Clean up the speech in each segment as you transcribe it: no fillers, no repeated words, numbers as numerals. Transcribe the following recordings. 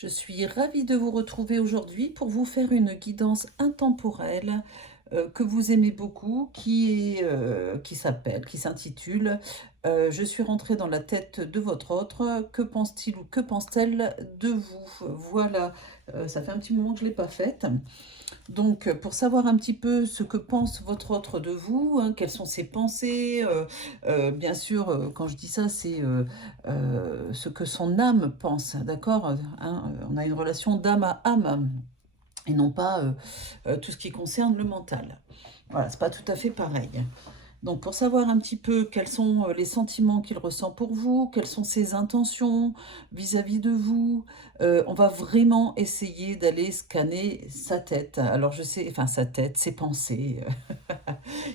Je suis ravie de vous retrouver aujourd'hui pour vous faire une guidance intemporelle que vous aimez beaucoup, qui s'intitule Je suis rentrée dans la tête de votre autre, que pense-t-il ou que pense-t-elle de vous? Voilà, ça fait un petit moment que je ne l'ai pas faite. Donc, pour savoir un petit peu ce que pense votre autre de vous, hein, quelles sont ses pensées, bien sûr, quand je dis ça, c'est ce que son âme pense, d'accord? Hein, on a une relation d'âme à âme et non pas tout ce qui concerne le mental. Voilà, c'est pas tout à fait pareil. Donc, pour savoir un petit peu quels sont les sentiments qu'il ressent pour vous, quelles sont ses intentions vis-à-vis de vous, on va vraiment essayer d'aller scanner sa tête. Alors, je sais, enfin, sa tête, ses pensées.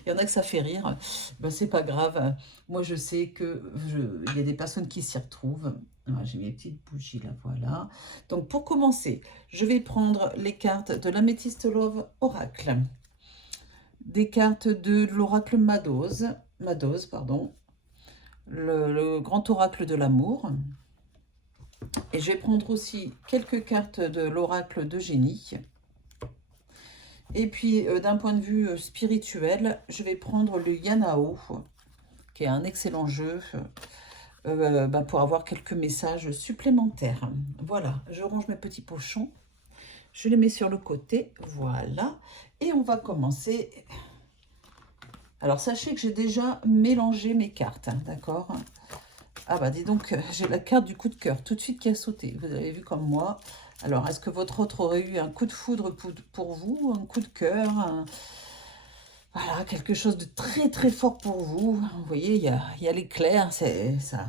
Il y en a que ça fait rire. Ben, c'est pas grave. Moi, je sais il y a des personnes qui s'y retrouvent. Ah, j'ai mes petites bougies là, voilà. Donc, pour commencer, je vais prendre les cartes de l'Amethyst Love Oracle, des cartes de l'oracle Madoz, pardon, le grand oracle de l'amour. Et je vais prendre aussi quelques cartes de l'oracle de génie. Et puis, d'un point de vue spirituel, je vais prendre le Yanao, qui est un excellent jeu pour avoir quelques messages supplémentaires. Voilà, je range mes petits pochons. Je les mets sur le côté, voilà. Et on va commencer. Alors, sachez que j'ai déjà mélangé mes cartes, hein, d'accord? Ah bah dis donc, j'ai la carte du coup de cœur tout de suite qui a sauté. Vous avez vu comme moi. Alors, est-ce que votre autre aurait eu un coup de foudre pour vous, un coup de cœur, voilà, quelque chose de très très fort pour vous? Vous voyez, il y a l'éclair, ça a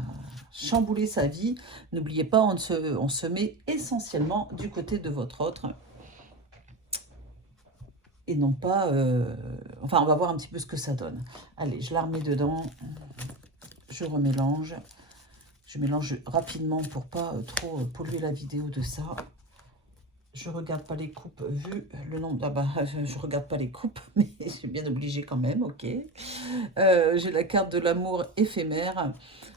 chamboulé sa vie. N'oubliez pas, on se met essentiellement du côté de votre autre. Et non pas... Enfin, on va voir un petit peu ce que ça donne. Allez, je la remets dedans. Je remélange. Je mélange rapidement pour pas trop polluer la vidéo de ça. Je regarde pas les coupes vu le nombre... Ah bah, je regarde pas les coupes, mais je suis bien obligée quand même, ok. J'ai la carte de l'amour éphémère,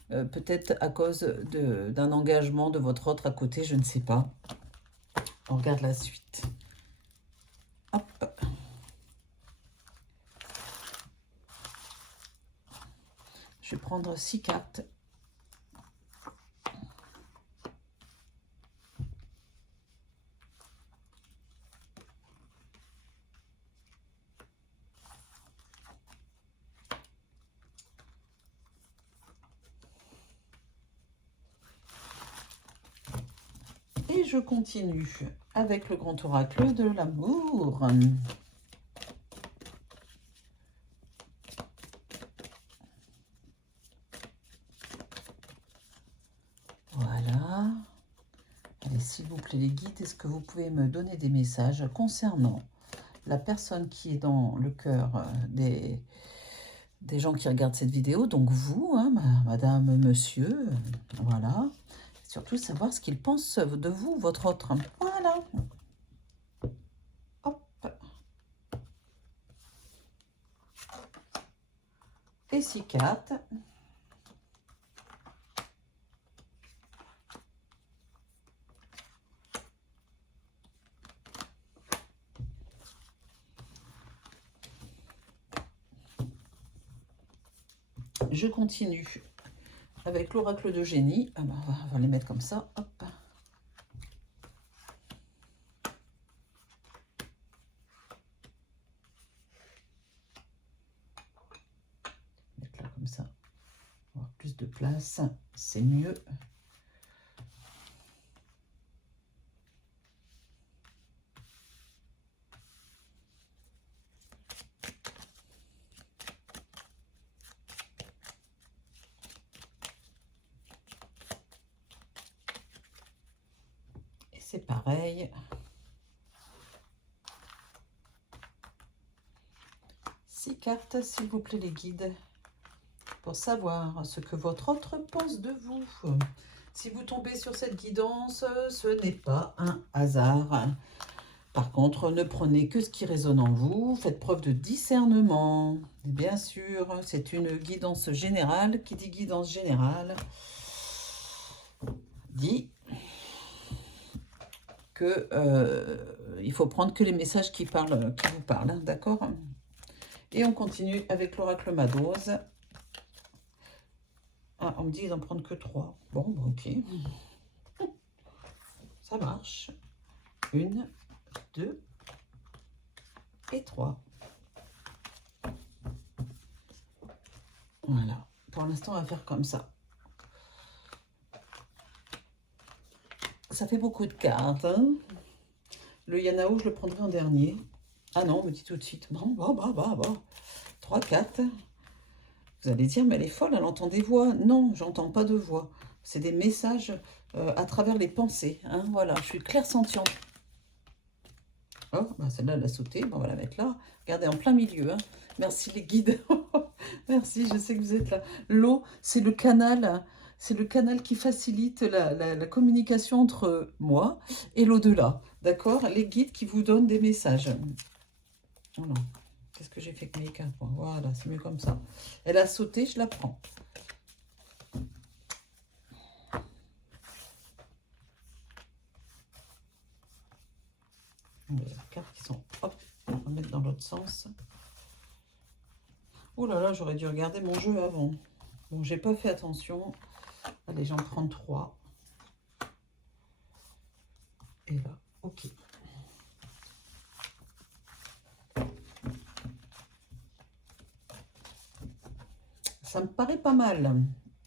peut-être à cause d'un engagement de votre autre à côté, je ne sais pas. On regarde la suite. Hop. Je vais prendre 6 cartes. Et je continue avec le grand oracle de l'amour. Voilà. Allez, s'il vous plaît, les guides, est-ce que vous pouvez me donner des messages concernant la personne qui est dans le cœur des gens qui regardent cette vidéo, donc vous, hein, madame, monsieur, voilà. Surtout savoir ce qu'ils pensent de vous, votre autre. Voilà. Hop. Et 6 cartes. Je continue avec l'oracle de génie. Ah ben, on va les mettre comme ça. Hop. Mettre là comme ça. On va avoir plus de place. C'est mieux. C'est pareil. 6 cartes, s'il vous plaît, les guides, pour savoir ce que votre autre pense de vous. Si vous tombez sur cette guidance, ce n'est pas un hasard. Par contre, ne prenez que ce qui résonne en vous. Faites preuve de discernement. Bien sûr, c'est une guidance générale. Qui dit guidance générale dit que il faut prendre que les messages qui vous parlent, hein, d'accord? Et on continue avec l'oracle Madose. Ah, on me dit d'en prendre que 3. Bon, bah, ok. Ça marche. 1, 2 et 3. Voilà. Pour l'instant, on va faire comme ça. Ça fait beaucoup de cartes, hein. Le Yanao, je le prendrai en dernier. Ah non, on me dit tout de suite. Bon, 3, 4. Vous allez dire, mais elle est folle, elle entend des voix. Non, j'entends pas de voix. C'est des messages à travers les pensées. Hein, voilà, je suis clairsentiente. Oh, bah celle-là, elle a sauté. Bon, on va la mettre là. Regardez, en plein milieu. Hein. Merci les guides. Merci, je sais que vous êtes là. L'eau, c'est le canal. C'est le canal qui facilite la communication entre moi et l'au-delà. D'accord? Les guides qui vous donnent des messages. Oh non. Qu'est-ce que j'ai fait avec mes cartes? Voilà, c'est mieux comme ça. Elle a sauté, je la prends. Les cartes qui sont... Hop, on va mettre dans l'autre sens. Oh là là, j'aurais dû regarder mon jeu avant. Bon, j'ai pas fait attention. Allez, j'en prends 3. Et là, ok. Ça me paraît pas mal.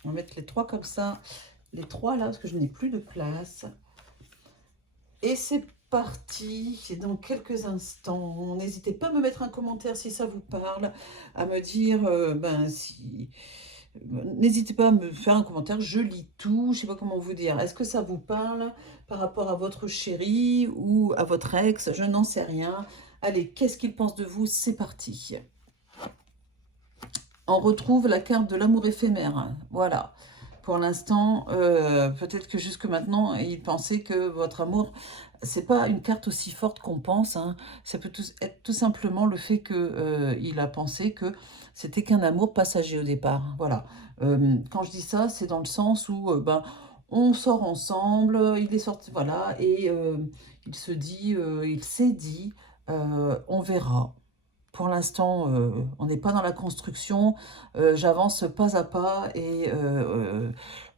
On va mettre les 3 comme ça. Les 3 là, parce que je n'ai plus de place. Et c'est parti. C'est dans quelques instants. N'hésitez pas à me mettre un commentaire si ça vous parle. À me dire, si... N'hésitez pas à me faire un commentaire, je lis tout, je sais pas comment vous dire. Est-ce que ça vous parle par rapport à votre chéri ou à votre ex? Je n'en sais rien. Allez, qu'est-ce qu'il pense de vous? C'est parti. On retrouve la carte de l'amour éphémère. Voilà. Pour l'instant, peut-être que jusque maintenant, il pensait que votre amour, c'est pas une carte aussi forte qu'on pense. Hein. Ça peut être tout simplement le fait que il a pensé que c'était qu'un amour passager au départ. Voilà. Quand je dis ça, c'est dans le sens où on sort ensemble, il est sorti, voilà, et il se dit, il s'est dit, on verra. Pour l'instant, on n'est pas dans la construction. J'avance pas à pas et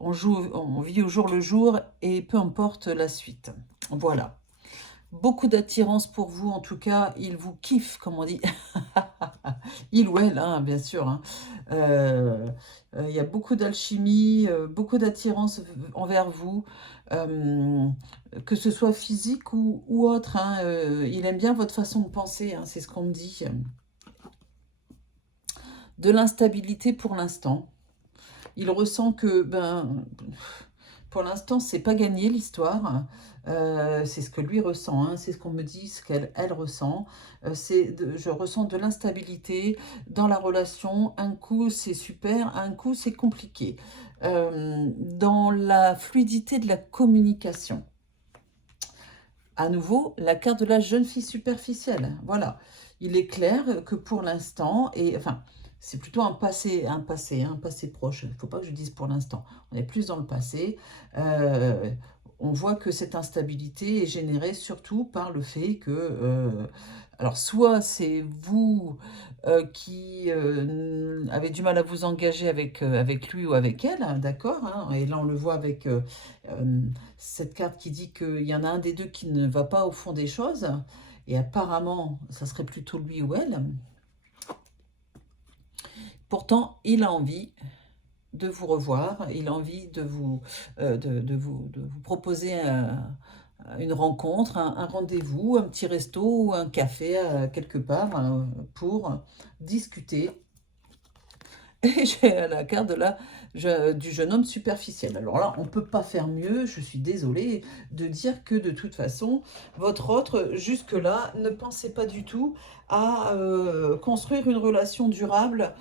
on vit au jour le jour et peu importe la suite. Voilà. Beaucoup d'attirance pour vous, en tout cas, il vous kiffe, comme on dit. Il ou elle, hein, bien sûr. Hein. Il y a beaucoup d'alchimie, beaucoup d'attirance envers vous, que ce soit physique ou autre. Hein, il aime bien votre façon de penser, hein, c'est ce qu'on me dit. De l'instabilité pour l'instant. Il ressent que, pour l'instant, c'est pas gagné l'histoire. C'est ce que lui ressent, hein, c'est ce qu'on me dit, ce qu'elle ressent. Je ressens de l'instabilité dans la relation. Un coup, c'est super, un coup, c'est compliqué. Dans la fluidité de la communication. À nouveau, la carte de la jeune fille superficielle. Voilà. Il est clair que pour l'instant, et enfin, c'est plutôt un passé proche. Il ne faut pas que je dise pour l'instant. On est plus dans le passé. On voit que cette instabilité est générée surtout par le fait que, alors soit c'est vous qui avez du mal à vous engager avec lui ou avec elle, hein, d'accord, hein, et là on le voit avec cette carte qui dit qu'il y en a un des deux qui ne va pas au fond des choses, et apparemment ça serait plutôt lui ou elle. Pourtant, il a envie de vous revoir, il a envie de vous proposer une rencontre, un rendez-vous, un petit resto ou un café quelque part pour discuter. Et j'ai la carte du jeune homme superficiel. Alors là, on ne peut pas faire mieux, je suis désolée de dire que de toute façon, votre autre, jusque-là, ne pensait pas du tout à construire une relation durable,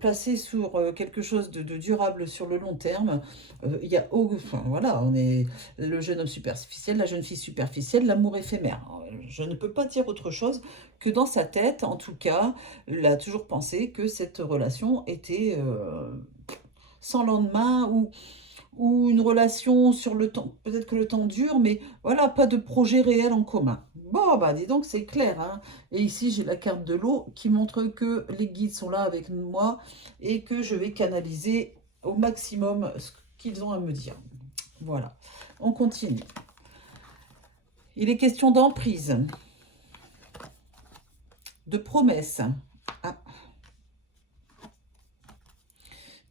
placée sur quelque chose de durable sur le long terme. Il y a, enfin, voilà, on est le jeune homme superficiel, la jeune fille superficielle, l'amour éphémère. Je ne peux pas dire autre chose que dans sa tête, en tout cas, il a toujours pensé que cette relation était sans lendemain ou une relation sur le temps, peut-être que le temps dure, mais voilà, pas de projet réel en commun. Bon, bah dis donc, c'est clair, hein. Et ici, j'ai la carte de l'eau qui montre que les guides sont là avec moi et que je vais canaliser au maximum ce qu'ils ont à me dire. Voilà, on continue. Il est question d'emprise, de promesse, ah,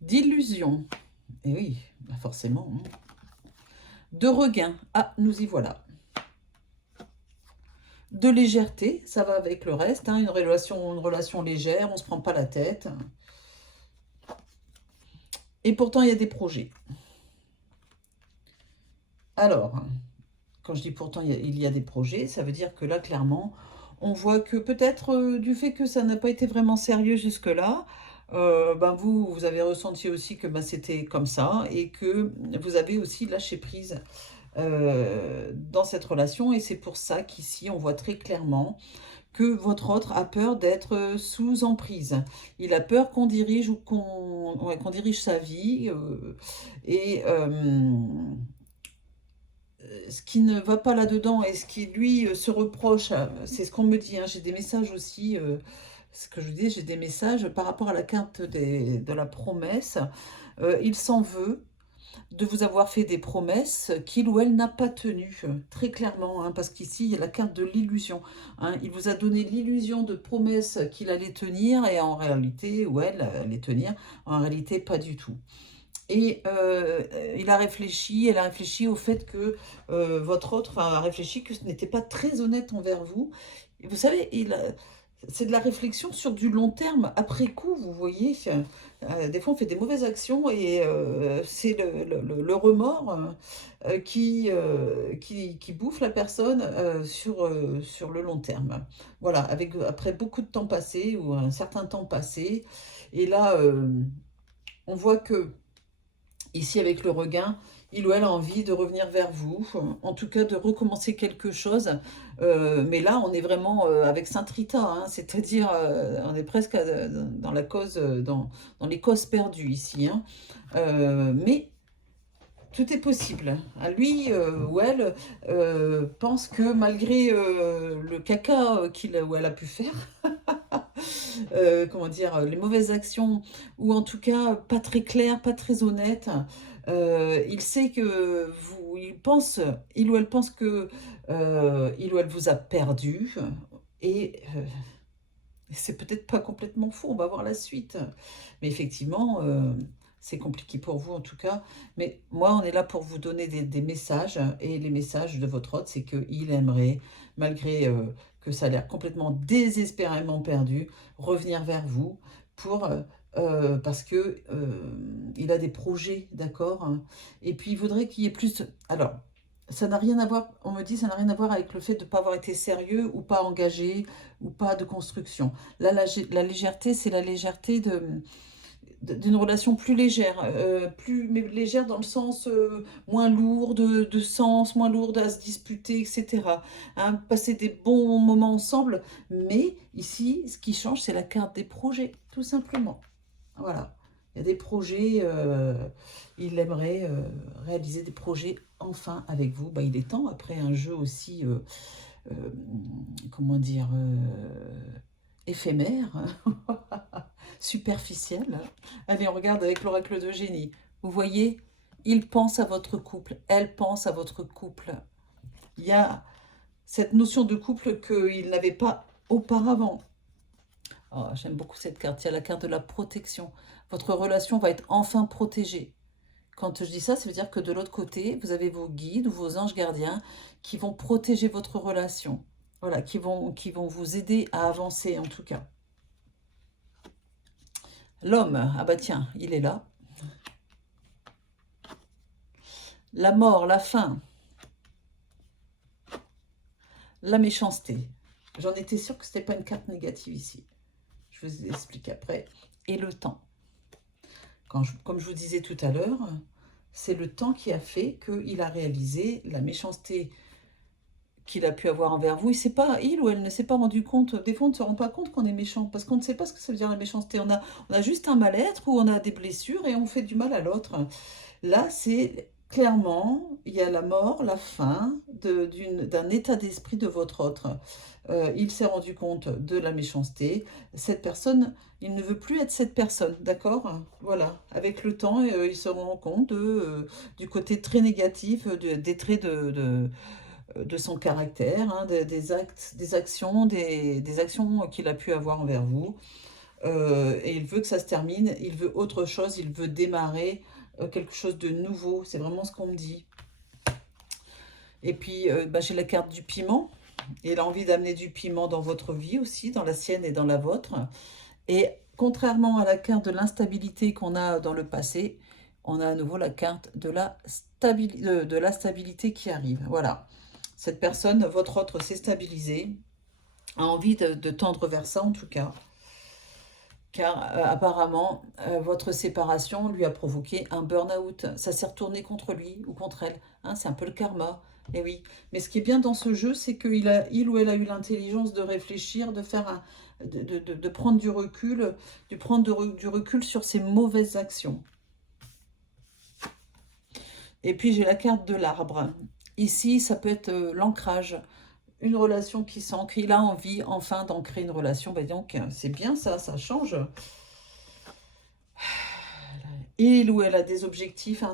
d'illusion. Et oui, bah forcément. Hein. De regain. Ah, nous y voilà. De légèreté, ça va avec le reste. Hein, une relation légère, on ne se prend pas la tête. Et pourtant, il y a des projets. Alors, quand je dis pourtant il y a des projets, ça veut dire que là, clairement, on voit que peut-être du fait que ça n'a pas été vraiment sérieux jusque-là, ben vous avez ressenti aussi que ben, c'était comme ça et que vous avez aussi lâché prise dans cette relation. Et c'est pour ça qu'ici, on voit très clairement que votre autre a peur d'être sous emprise. Il a peur qu'on dirige ou qu'on dirige sa vie et ce qui ne va pas là-dedans et ce qui lui se reproche, c'est ce qu'on me dit, hein, j'ai des messages aussi, ce que je vous dis, j'ai des messages par rapport à la carte de la promesse. Il s'en veut de vous avoir fait des promesses qu'il ou elle n'a pas tenues, très clairement, hein, parce qu'ici, il y a la carte de l'illusion. Hein, il vous a donné l'illusion de promesses qu'il allait tenir, et en réalité, ou elle allait tenir, en réalité, pas du tout. Et elle a réfléchi au fait que votre autre a réfléchi que ce n'était pas très honnête envers vous. Et vous savez, c'est de la réflexion sur du long terme, après coup, vous voyez. Des fois, on fait des mauvaises actions et c'est le remords qui bouffe la personne sur le long terme. Voilà, après beaucoup de temps passé ou un certain temps passé. Et là, on voit que ici, avec le regain, il ou elle a envie de revenir vers vous, en tout cas de recommencer quelque chose. Mais là, on est vraiment avec Sainte Rita, hein, c'est-à-dire on est presque dans la cause, dans les causes perdues ici. Hein. Mais tout est possible. À lui ou elle pense que malgré le caca qu'il ou elle a pu faire, comment dire, les mauvaises actions, ou en tout cas pas très claires, pas très honnêtes. Il sait que il ou elle pense que il ou elle vous a perdu, et c'est peut-être pas complètement faux, on va voir la suite. Mais effectivement, c'est compliqué pour vous en tout cas. Mais moi, on est là pour vous donner des messages. Et les messages de votre hôte, c'est qu'il aimerait, malgré que ça a l'air complètement désespérément perdu, revenir vers vous pour... parce que il a des projets, d'accord, hein. Et puis il voudrait qu'il y ait plus... Alors, ça n'a rien à voir, on me dit, ça n'a rien à voir avec le fait de ne pas avoir été sérieux ou pas engagé ou pas de construction. Là, la légèreté, c'est la légèreté d'une relation plus légère, mais légère dans le sens moins lourde de sens, moins lourde à se disputer, etc. Hein, passer des bons moments ensemble, mais ici, ce qui change, c'est la carte des projets, tout simplement. Voilà. Il y a des projets, il aimerait réaliser des projets enfin avec vous. Bah, il est temps, après un jeu aussi, euh, comment dire, éphémère, superficiel. Allez, on regarde avec l'oracle de génie. Vous voyez, il pense à votre couple, elle pense à votre couple. Il y a cette notion de couple qu'il n'avait pas auparavant. Oh, j'aime beaucoup cette carte. Il y a la carte de la protection. Votre relation va être enfin protégée. Quand je dis ça, ça veut dire que de l'autre côté, vous avez vos guides ou vos anges gardiens qui vont protéger votre relation. Voilà, qui vont vous aider à avancer en tout cas. L'homme, ah bah tiens, il est là. La mort, la faim, la méchanceté. J'en étais sûre que ce n'était pas une carte négative ici. Je vous explique après. Et le temps. Comme je vous disais tout à l'heure, c'est le temps qui a fait qu'il a réalisé la méchanceté qu'il a pu avoir envers vous. Il ou elle ne s'est pas rendu compte. Des fois, on ne se rend pas compte qu'on est méchant parce qu'on ne sait pas ce que ça veut dire la méchanceté. On a juste un mal-être ou on a des blessures et on fait du mal à l'autre. Là, c'est clairement, il y a la mort, la fin d'un état d'esprit de votre autre. Il s'est rendu compte de la méchanceté. Cette personne, il ne veut plus être cette personne, d'accord? Voilà. Avec le temps, il se rend compte du côté très négatif, des traits de son caractère, hein, des actes, des actions qu'il a pu avoir envers vous. Et il veut que ça se termine, il veut autre chose, il veut démarrer quelque chose de nouveau. C'est vraiment ce qu'on me dit. Et puis, bah, j'ai la carte du piment. Il a envie d'amener du piment dans votre vie aussi, dans la sienne et dans la vôtre. Et contrairement à la carte de l'instabilité qu'on a dans le passé, on a à nouveau la carte de la stabilité qui arrive. Voilà. Cette personne, votre autre, s'est stabilisé, a envie de tendre vers ça en tout cas. Car apparemment, votre séparation lui a provoqué un burn-out. Ça s'est retourné contre lui ou contre elle. Hein, c'est un peu le karma. Et oui. Mais ce qui est bien dans ce jeu, c'est il ou elle a eu l'intelligence de réfléchir, de faire de prendre du recul, du recul sur ses mauvaises actions. Et puis j'ai la carte de l'arbre. Ici, ça peut être l'ancrage, une relation qui s'ancre. Il a envie enfin d'ancrer une relation. Ben donc, c'est bien ça, ça change. Il ou elle a des objectifs. Hein.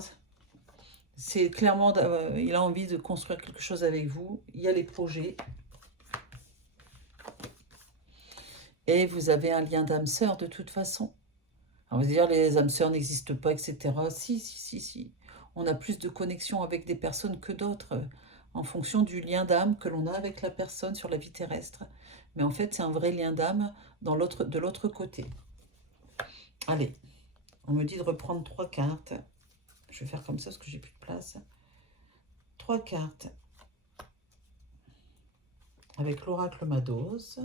C'est clairement, il a envie de construire quelque chose avec vous. Il y a les projets. Et vous avez un lien d'âme sœur de toute façon. Alors, vous allez dire, les âmes sœurs n'existent pas, etc. Si, si, si, si. On a plus de connexion avec des personnes que d'autres, en fonction du lien d'âme que l'on a avec la personne sur la vie terrestre. Mais en fait, c'est un vrai lien d'âme de l'autre côté. Allez, on me dit de reprendre 3 cartes. Je vais faire comme ça parce que j'ai plus de place. 3 cartes avec l'oracle Mados.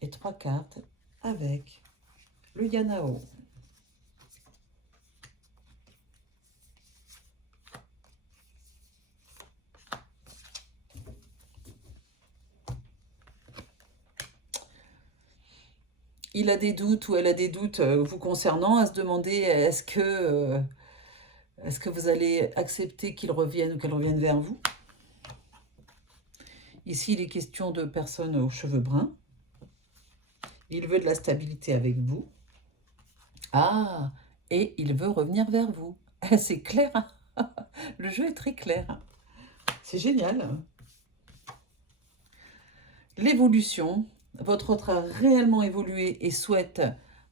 Et 3 cartes avec le Yanao. Il a des doutes ou elle a des doutes vous concernant, à se demander est-ce que vous allez accepter qu'il revienne ou qu'elle revienne vers vous. Ici, il est question de personnes aux cheveux bruns. Il veut de la stabilité avec vous. Ah, et il veut revenir vers vous. C'est clair, hein. Le jeu est très clair. C'est génial. L'évolution. Votre autre a réellement évolué et souhaite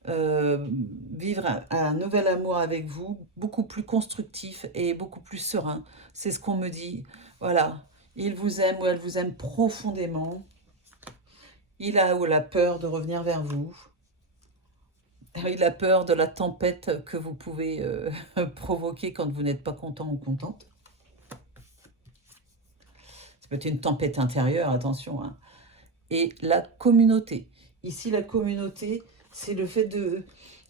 vivre un nouvel amour avec vous, beaucoup plus constructif et beaucoup plus serein. C'est ce qu'on me dit. Voilà. Il vous aime ou elle vous aime profondément. Il a ou la peur de revenir vers vous. Il a peur de la tempête que vous pouvez provoquer quand vous n'êtes pas content ou contente. Ça peut être une tempête intérieure, attention. Hein. Et la communauté. Ici, la communauté, c'est le fait de,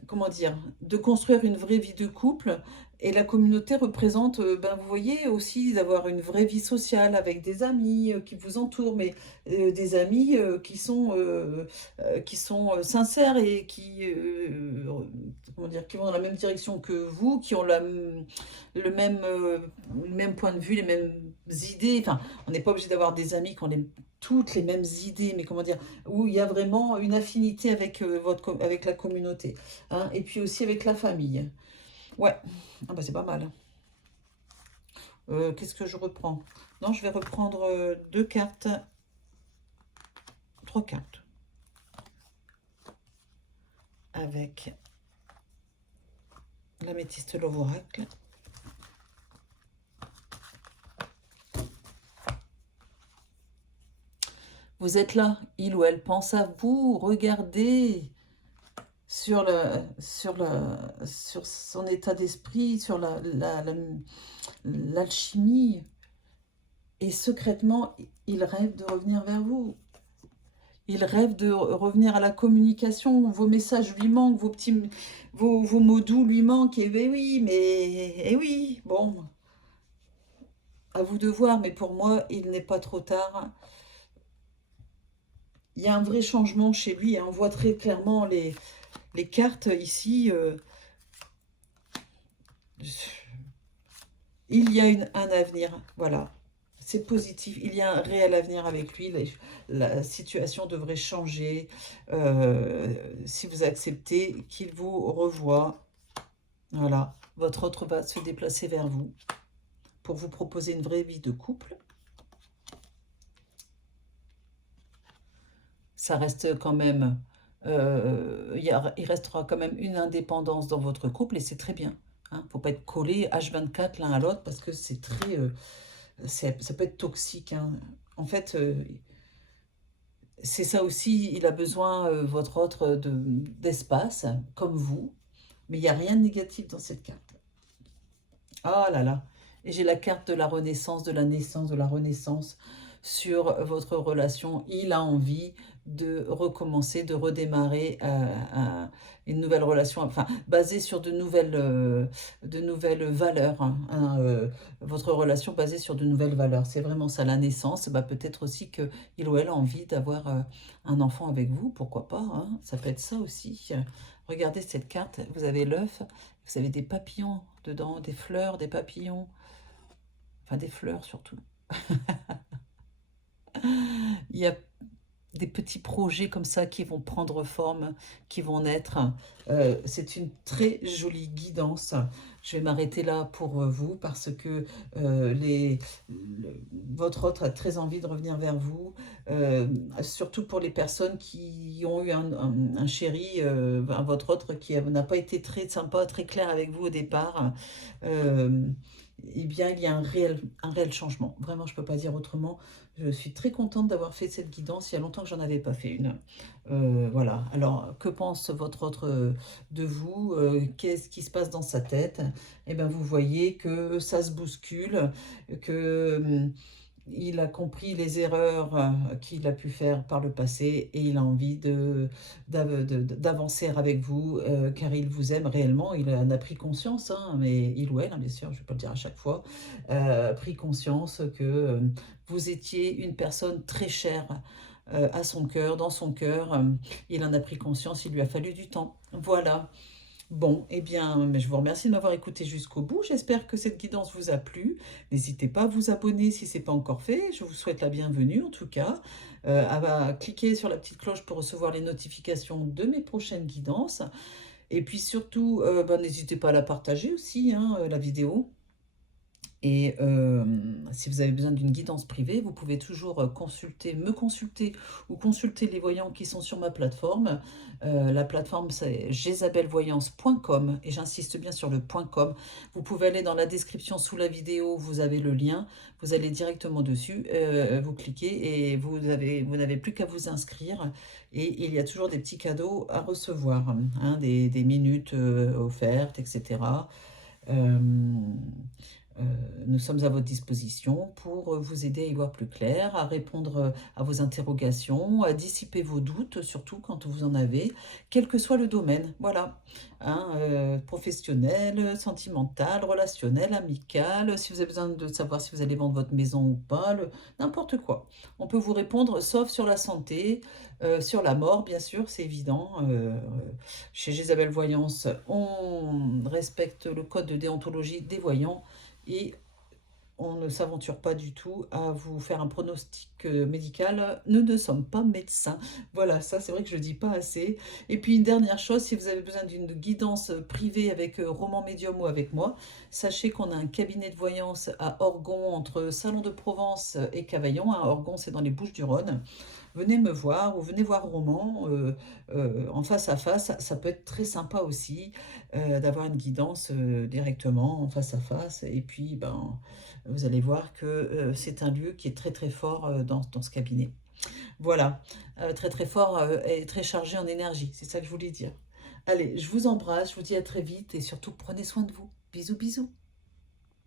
comment dire, de construire une vraie vie de couple. Et la communauté représente, ben, vous voyez, aussi d'avoir une vraie vie sociale avec des amis qui vous entourent, mais des amis qui sont sincères et comment dire, qui vont dans la même direction que vous, qui ont le même point de vue, les mêmes idées. Enfin, on n'est pas obligé d'avoir des amis qui ont toutes les mêmes idées, mais comment dire, où il y a vraiment une affinité avec, avec la communauté. Hein, et puis aussi avec la famille. Ouais, ah bah c'est pas mal. Qu'est-ce que je reprends? Non, je vais reprendre 2 cartes, 3 cartes. Avec l'améthyste Love Oracle. Vous êtes là, il ou elle pense à vous, regardez sur son état d'esprit, sur l'alchimie. Et secrètement, il rêve de revenir vers vous. Il rêve de revenir à la communication. Vos messages lui manquent, vos mots doux lui manquent. Et oui, bon, à vous de voir. Mais pour moi, il n'est pas trop tard. Il y a un vrai changement chez lui. On voit très clairement Les cartes ici, il y a un avenir, voilà. C'est positif, il y a un réel avenir avec lui. La situation devrait changer si vous acceptez qu'il vous revoie. Voilà, votre autre va se déplacer vers vous pour vous proposer une vraie vie de couple. Ça reste quand même, il restera quand même une indépendance dans votre couple et c'est très bien. Hein. Faut pas être collé H24 l'un à l'autre parce que c'est très, ça peut être toxique. Hein. En fait, c'est ça aussi, il a besoin, votre autre, d'espace, comme vous, mais il n'y a rien de négatif dans cette carte. Ah là là. Et j'ai la carte de la renaissance, de la naissance, de la renaissance sur votre relation. Il a envie de recommencer, de redémarrer une nouvelle relation, enfin, basée sur de nouvelles valeurs. Votre relation basée sur de nouvelles valeurs. C'est vraiment ça, la naissance. Bah, peut-être aussi qu'il ou elle a envie d'avoir un enfant avec vous, pourquoi pas. Hein, ça peut être ça aussi. Regardez cette carte, vous avez l'œuf, vous avez des papillons dedans, des fleurs, des papillons, enfin des fleurs surtout. Il y a des petits projets comme ça qui vont prendre forme, qui vont naître. C'est une très jolie guidance. Je vais m'arrêter là pour vous parce que votre autre a très envie de revenir vers vous, surtout pour les personnes qui ont eu un chéri, votre autre qui n'a pas été très sympa, très clair avec vous au départ. Eh bien, il y a un réel changement. Vraiment, je ne peux pas dire autrement. Je suis très contente d'avoir fait cette guidance. Il y a longtemps que j'en avais pas fait une. Voilà. Alors, que pense votre autre de vous? Qu'est-ce qui se passe dans sa tête? Eh bien, vous voyez que ça se bouscule, que il a compris les erreurs qu'il a pu faire par le passé et il a envie d'avancer avec vous car il vous aime réellement. Il en a pris conscience, hein, mais il ou elle, hein, bien sûr, je ne vais pas le dire à chaque fois, pris conscience que vous étiez une personne très chère à son cœur, dans son cœur. Il en a pris conscience, il lui a fallu du temps. Voilà. Bon, eh bien, je vous remercie de m'avoir écouté jusqu'au bout. J'espère que cette guidance vous a plu. N'hésitez pas à vous abonner si ce n'est pas encore fait. Je vous souhaite la bienvenue en tout cas. À cliquer sur la petite cloche pour recevoir les notifications de mes prochaines guidances. Et puis surtout, n'hésitez pas à la partager aussi, hein, la vidéo. Et si vous avez besoin d'une guidance privée, vous pouvez toujours me consulter ou consulter les voyants qui sont sur ma plateforme. La plateforme, c'est jezabelvoyance.com et j'insiste bien sur le .com. Vous pouvez aller dans la description sous la vidéo, vous avez le lien. Vous allez directement dessus, vous cliquez et vous n'avez plus qu'à vous inscrire. Et il y a toujours des petits cadeaux à recevoir, hein, des minutes offertes, etc. Euh, nous sommes à votre disposition pour vous aider à y voir plus clair, à répondre à vos interrogations, à dissiper vos doutes, surtout quand vous en avez, quel que soit le domaine. Voilà, hein, professionnel, sentimental, relationnel, amical, si vous avez besoin de savoir si vous allez vendre votre maison ou pas, n'importe quoi. On peut vous répondre, sauf sur la santé, sur la mort, bien sûr, c'est évident. Chez Jezabel Voyance, on respecte le code de déontologie des voyants et on ne s'aventure pas du tout à vous faire un pronostic médical. Nous ne sommes pas médecins. Voilà, ça c'est vrai que je ne dis pas assez. Et puis une dernière chose, si vous avez besoin d'une guidance privée avec Roman Médium ou avec moi, sachez qu'on a un cabinet de voyance à Orgon, entre Salon de Provence et Cavaillon. À Orgon, c'est dans les Bouches-du-Rhône. Venez me voir ou venez voir Roman en face à face. Ça peut être très sympa aussi d'avoir une guidance directement en face à face. Et puis, ben, vous allez voir que c'est un lieu qui est très très fort dans ce cabinet. Voilà, très très fort et très chargé en énergie. C'est ça que je voulais dire. Allez, je vous embrasse, je vous dis à très vite et surtout prenez soin de vous. Bisous, bisous.